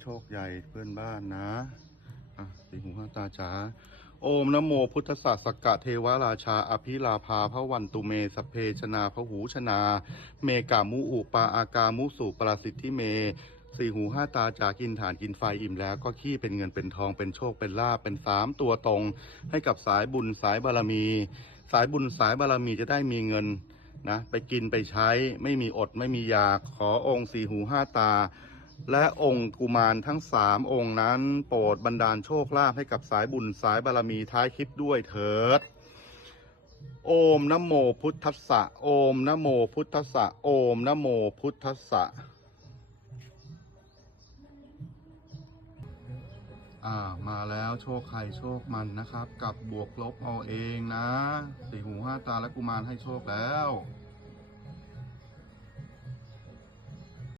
โชคใหญ่เพื่อนบ้านนะ อะสีหูห้าตาจ๋าโอมนะโมพุทธศาสกะเทวราชา อภิลาภาพระวันตุเมสเพชนาพระหูชนา เมกามุอุปาอากามุสุปราสิทธิเมสี่หูห้าตาจ๋ากินฐานกินไฟอิ่มแล้วก็ขี้เป็นเงินเป็นทองเป็นโชคเป็นลาภเป็นสามตัวตรง ให้กับสายบุญสายบารมี สายบุญสายบารมีจะได้มีเงินนะไปกินไปใช้ไม่มีอดไม่มีอยากขอองค์สี่หูห้าตา และองค์กุมารทั้งสามองค์นั้น โปรดบันดาลโชคลาภให้กับสายบุญสายบารมีท้ายคลิปด้วยเถิด โอมนะโมพุทธัสสะ โอมนะโมพุทธัสสะ โอมนะโมพุทธัสสะอ่ามาแล้วโชคใครโชคมันนะครับ กับบวกลบเอาเองนะ สี่หูห้าตาและกุมารให้โชคแล้ว